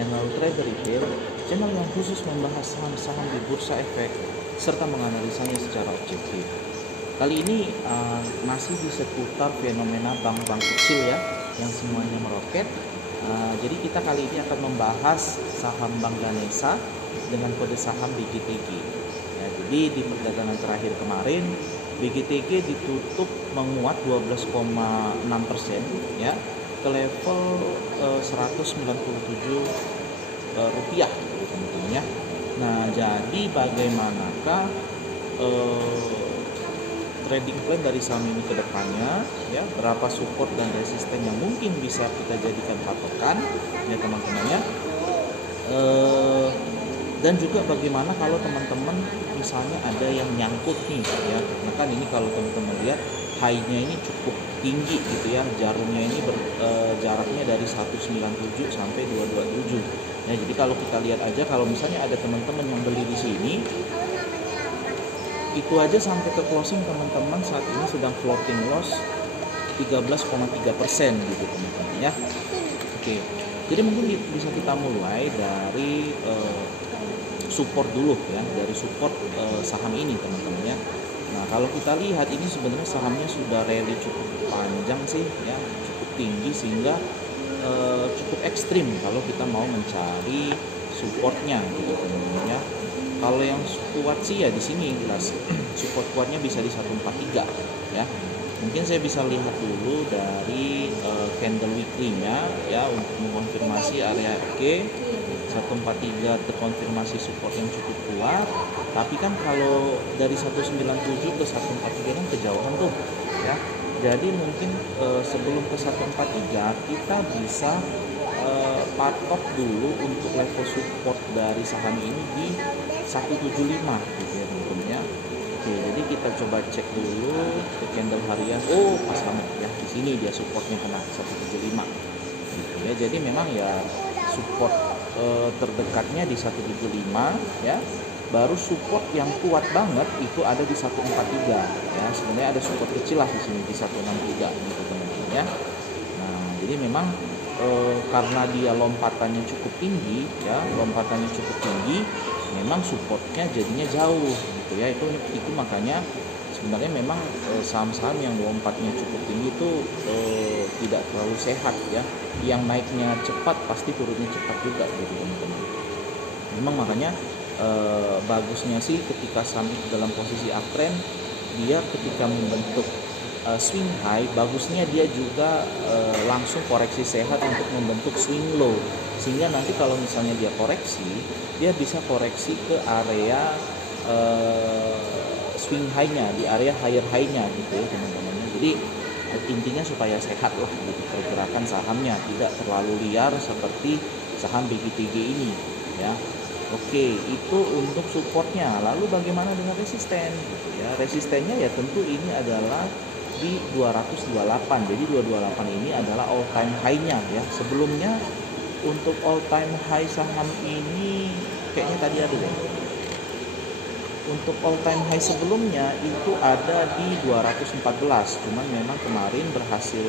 Channel Trader Retail, channel yang khusus membahas saham-saham di bursa efek serta menganalisanya secara objektif. Kali ini masih di seputar fenomena bank-bank kecil ya, yang semuanya meroket. Jadi kita kali ini akan membahas saham Bank Ganesha dengan kode saham BGTG. Ya, jadi di perdagangan terakhir kemarin BGTG ditutup menguat 12,6% ya ke level 197 rupiah gitu teman-teman ya. Nah, jadi bagaimanakah trading plan dari saham ini ke depannya ya, berapa support dan resisten yang mungkin bisa kita jadikan patokan ya teman-teman ya. Dan juga bagaimana kalau teman-teman misalnya ada yang nyangkut nih ya, karena kan ini kalau teman-teman lihat high-nya ini cukup tinggi gitu ya, jarumnya ini jaraknya dari 197 sampai 227 ya. Jadi kalau kita lihat aja, kalau misalnya ada teman-teman yang beli di sini, itu aja sampai ke closing teman-teman saat ini sedang floating loss 13,3% gitu teman-teman ya. Oke, jadi mungkin bisa kita mulai dari support dulu ya, dari support saham ini teman-teman ya. Nah, kalau kita lihat ini sebenarnya sahamnya sudah rally cukup panjang sih ya, cukup tinggi sehingga cukup ekstrim kalau kita mau mencari supportnya gitu teman-teman ya. Kalau yang kuat sih ya di sini jelas support kuatnya bisa di 143 ya. Mungkin saya bisa lihat dulu dari candle weekly-nya ya untuk mengonfirmasi area G 143 terkonfirmasi support yang cukup kuat. Tapi kan kalau dari 197 ke 143 kan kejauhan tuh ya. Jadi mungkin sebelum ke 143 kita bisa patok dulu untuk level support dari saham ini di 175 gitu ya teman-teman ya. Oke, jadi kita coba cek dulu ke candle harian. Oh, pas banget ya, di sini dia supportnya kena 175 gitu ya. Jadi memang ya support terdekatnya di 175 ya. Baru support yang kuat banget itu ada di 143 ya. Sebenarnya ada support kecil lah di sini di 163 gitu teman-teman ya. Nah, jadi memang karena dia lompatannya cukup tinggi ya, memang supportnya jadinya jauh gitu ya. Itu makanya sebenarnya memang saham-saham yang lompatnya cukup tinggi itu tidak terlalu sehat ya. Yang naiknya cepat pasti turunnya cepat juga gitu teman-teman. Memang makanya bagusnya sih ketika saham itu dalam posisi uptrend, dia ketika membentuk swing high, bagusnya dia juga langsung koreksi sehat untuk membentuk swing low, sehingga nanti kalau misalnya dia koreksi, dia bisa koreksi ke area swing high-nya, di area higher high-nya gitu ya teman-teman. Jadi intinya supaya sehat lah gitu pergerakan sahamnya, tidak terlalu liar seperti saham BGTG ini ya. Oke, itu untuk supportnya. Lalu bagaimana dengan resisten gitu ya? Resistennya ya tentu ini adalah di 228. Jadi 228 ini adalah all time high-nya ya. Sebelumnya untuk all time high saham ini kayaknya tadi ada deh. Untuk all time high sebelumnya itu ada di 214. Cuman memang kemarin berhasil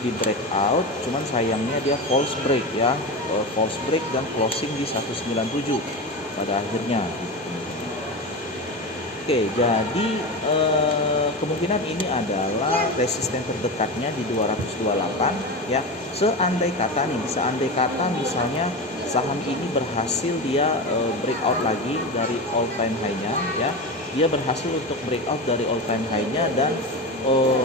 di breakout, cuman sayangnya dia false break ya. False break dan closing di 197 pada akhirnya. Oke, jadi kemungkinan ini adalah resisten terdekatnya di 228 ya. Seandai kata misalnya saham ini berhasil dia breakout lagi dari all time high-nya ya. Dia berhasil untuk breakout dari all time high-nya dan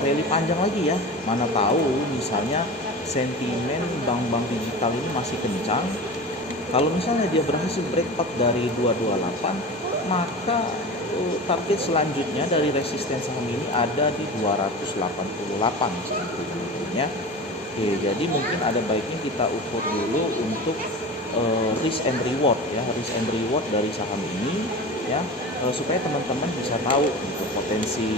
rally panjang lagi ya. Mana tahu misalnya sentimen bank-bank digital ini masih kencang. Kalau misalnya dia berhasil breakout dari 228, maka target selanjutnya dari resisten saham ini ada di 288 selanjutnya. Oke, jadi mungkin ada baiknya kita ukur dulu untuk risk and reward ya, risk and reward dari saham ini ya, supaya teman-teman bisa tahu gitu, potensi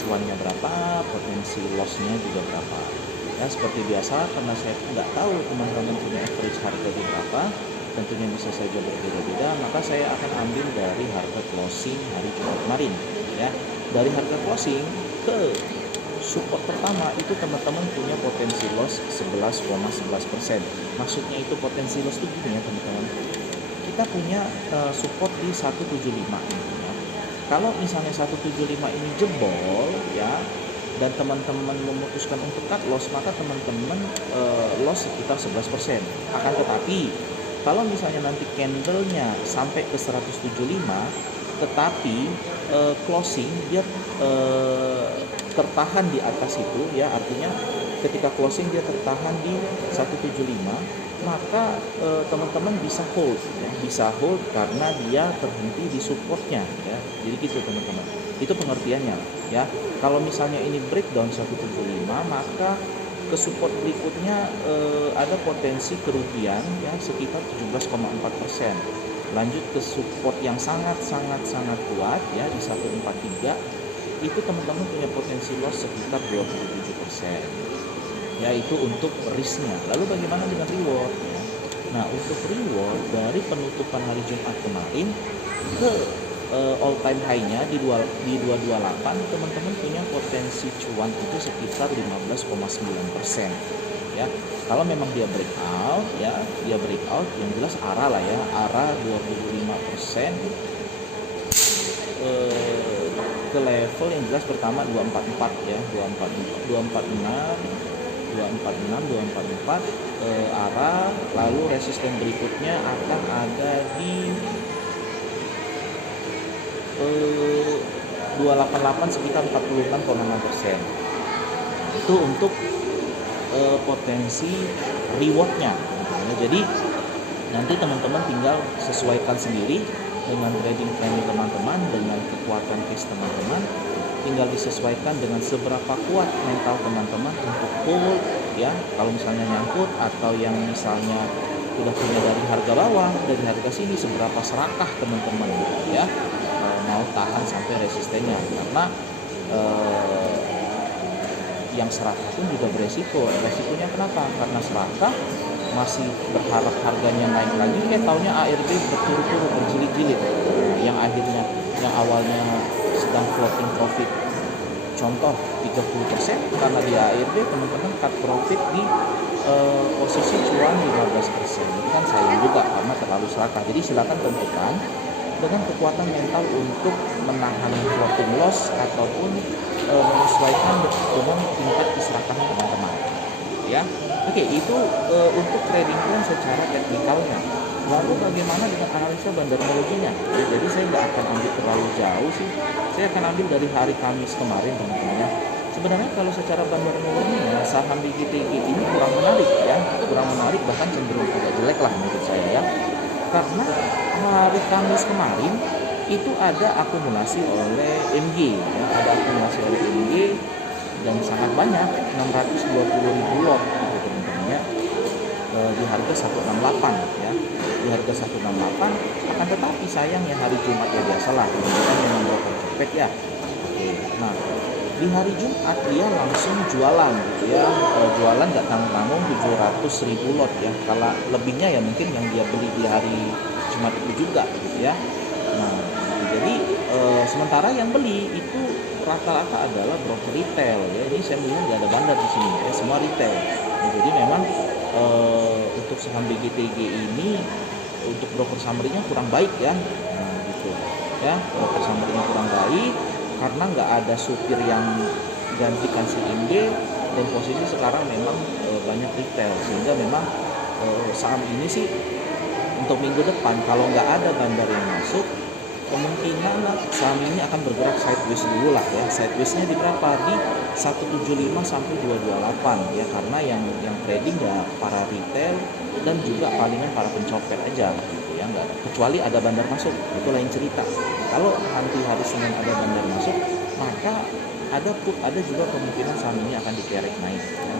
cuannya berapa, potensi lossnya juga berapa ya. Seperti biasa, karena saya nggak tahu teman-teman punya average harga di berapa, tentunya bisa saja berbeda-beda, maka saya akan ambil dari harga closing hari Jumat kemarin ya. Dari harga closing ke support pertama itu teman-teman punya potensi loss 11,11%. Maksudnya itu potensi loss itu gini ya teman-teman. Kita punya support di 175 ya. Kalau misalnya 175 ini jebol ya, dan teman-teman memutuskan untuk cut loss, maka teman-teman loss sekitar 11%. Akan tetapi kalau misalnya nanti candlenya sampai ke 175 tetapi closing dia tertahan di atas itu ya, artinya ketika closing dia tertahan di 175, maka teman-teman bisa hold ya, bisa hold karena dia terhenti di supportnya ya. Jadi gitu teman-teman, itu pengertiannya ya. Kalau misalnya ini breakdown 175, maka ke support berikutnya ada potensi kerugian ya sekitar 17,4%. Lanjut ke support yang sangat kuat ya di 143, itu teman-teman punya potensi loss sekitar 27%. Ya, itu untuk risknya. Lalu bagaimana dengan reward ya? Nah, untuk reward dari penutupan hari Jumat kemarin ke all time high-nya di 228, teman-teman punya potensi cuan itu sekitar 15,9% ya. Kalau memang dia breakout ya, yang jelas arah lah ya, arah 25% ke level yang jelas pertama 244 ya, 244 arah, lalu resisten berikutnya akan ada di 288 sekitar 46,6%. Itu untuk potensi rewardnya. Jadi nanti teman-teman tinggal sesuaikan sendiri dengan trading plan teman-teman, dengan kekuatan case teman-teman, tinggal disesuaikan dengan seberapa kuat mental teman-teman untuk hold ya. Kalau misalnya nyangkut atau yang misalnya sudah punya dari harga bawah, dari harga sini, seberapa serakah teman-teman ya, mau tahan sampai resistennya. Karena yang serakah pun juga beresiko. Resikonya kenapa? Karena serakah masih berharap harganya naik lagi, taunya ARB berturut-turut berjilid-jilid. Yang akhirnya, yang awalnya sedang floating profit, contoh 30%, karena di ARB teman-teman cut profit di posisi cuan 15%. Itu kan sayang juga karena terlalu serakah. Jadi silakan tentukan dengan kekuatan mental untuk menahan floating loss ataupun menyesuaikan dengan tingkat keserakahan teman-teman ya. Oke, itu untuk trading plan secara teknikalnya. Lalu bagaimana dengan analisa bandarmologinya ya, jadi saya nggak akan ambil terlalu jauh sih, saya akan ambil dari hari Kamis kemarin teman-teman ya. Sebenarnya kalau secara bandarmologinya saham BGTG ini kurang menarik ya, bahkan cenderung agak jelek lah menurut saya ya. Karena hari Kamis kemarin itu ada akumulasi oleh MG ya, dan sangat banyak, 620.000 lot gitu teman-teman ya, di harga 168 ya, akan tetapi sayangnya hari Jumat ya, biasalah teman-teman yang broker cepet ya. Oke, nah di hari Jumat dia langsung jualan gitu ya, jualan nggak tanggung-tanggung 700.000 lot ya. Kalau lebihnya ya mungkin yang dia beli di hari Jumat itu juga gitu ya. Nah jadi sementara yang beli itu rata-rata adalah broker retail ya. Ini saya melihat nggak ada bandar di sini ya, semua retail. Nah, jadi memang untuk saham BGTG ini untuk broker summary-nya kurang baik ya. Nah gitu ya, broker summary-nya kurang baik karena nggak ada supir yang gantikan si MD, dan posisi sekarang memang banyak retail, sehingga memang saham ini sih untuk minggu depan kalau nggak ada gambar yang masuk, kemungkinan saham ini akan bergerak sideways dulu lah ya. Sideways-nya di berapa? Di 175 sampai 228 ya, karena yang trading ya para retail dan juga palingan para pencopet aja gitu ya, nggak, kecuali ada bandar masuk, itu lain cerita. Kalau nanti hari Senin ada bandar masuk, maka ada juga kemungkinan saham ini akan dikerek naik ya.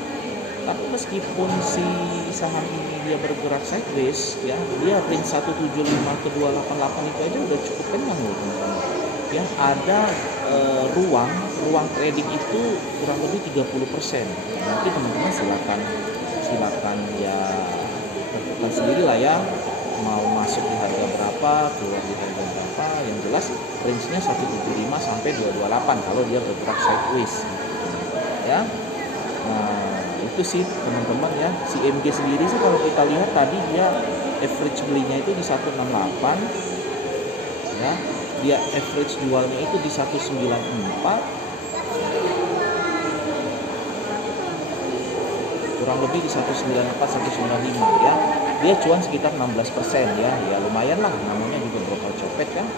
Tapi meskipun si saham ini dia bergerak sideways ya, dia range 175 ke 288 itu aja udah cukup kenyang loh teman-teman ya. Ada ruang trading itu kurang lebih 30%. Nanti teman-teman silakan ya tentukan sendiri lah ya, mau masuk di harga berapa, keluar di harga berapa. Yang jelas range-nya 175 sampai 228 kalau dia bergerak sideways. ya. Nah, itu sih teman-teman ya. Si MG sendiri sih kalau kita lihat tadi dia average belinya itu di 168 ya. Dia average jualnya itu di 194, kurang lebih di 194 195 ya. Dia cuan sekitar 16% ya. Ya lumayan lah, namanya juga broker copet kan.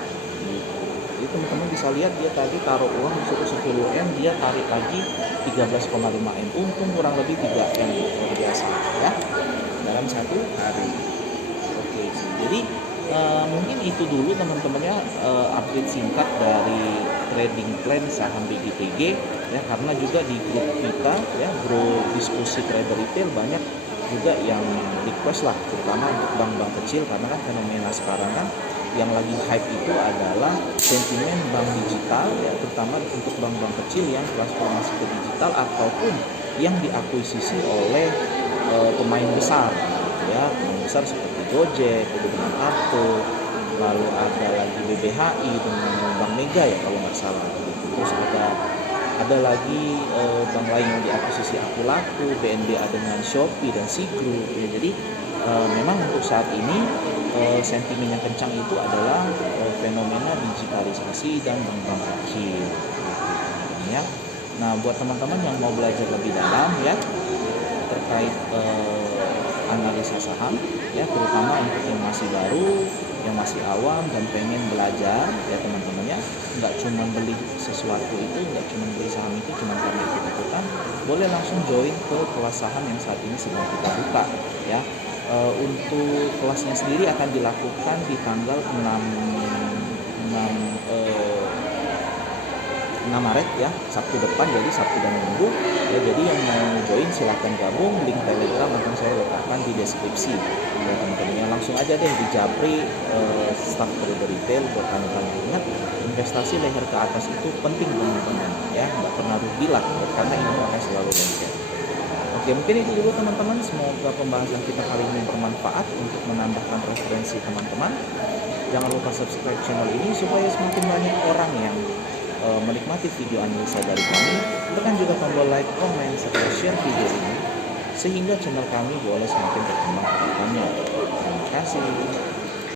Jadi teman-teman bisa lihat dia tadi taruh uang di situ 10M, dia tarik lagi 13,5M, untung kurang lebih 3M, luar biasa ya dalam satu hari. Oke, jadi mungkin itu dulu teman-teman ya, update singkat dari trading plan saham BGTG ya, karena juga di grup kita ya, grup diskusi trader retail, banyak juga yang request lah, terutama untuk bank-bank kecil, karena kan fenomena sekarang kan yang lagi hype itu adalah sentimen bank digital ya, terutama untuk bank-bank kecil yang transformasi ke digital ataupun yang diakuisisi oleh pemain besar ya, pemain besar seperti Gojek dengan Arto, lalu ada lagi BBHI dengan Bank Mega ya kalau nggak salah gitu. Terus ada lagi bank lain yang diakuisisi Akulaku, BNBA dengan Shopee dan Sigru ya. Jadi memang untuk saat ini sentimen yang kencang itu adalah fenomena digitalisasi dan bank-bank kecil ya. Nah, buat teman-teman yang mau belajar lebih dalam ya terkait analisa saham ya, terutama untuk yang masih baru, yang masih awam dan pengen belajar ya teman-teman ya, nggak cuma beli sesuatu itu, nggak cuma beli saham itu cuma karena ikut-ikutan, boleh langsung join ke kelas saham yang saat ini sedang kita buka ya. Untuk kelasnya sendiri akan dilakukan di tanggal 6 Maret ya, Sabtu depan, jadi Sabtu dan Minggu ya. Jadi yang mau join silahkan gabung, link Telegram akan saya letakkan di deskripsi ya teman-teman ya. Langsung aja deh di Japri staff trader retail. Buat teman-teman ingat, investasi leher ke atas itu penting teman-teman ya, nggak pernah rugi lah karena ini akan selalu lengket. Oke, mungkin itu dulu teman-teman, semoga pembahasan kita kali ini bermanfaat untuk menambahkan referensi teman-teman. Jangan lupa subscribe channel ini supaya semakin banyak orang yang menikmati video analisa dari kami. Tekan juga tombol like, komen, serta share video ini sehingga channel kami boleh semakin berkembang ke depannya. Terima kasih.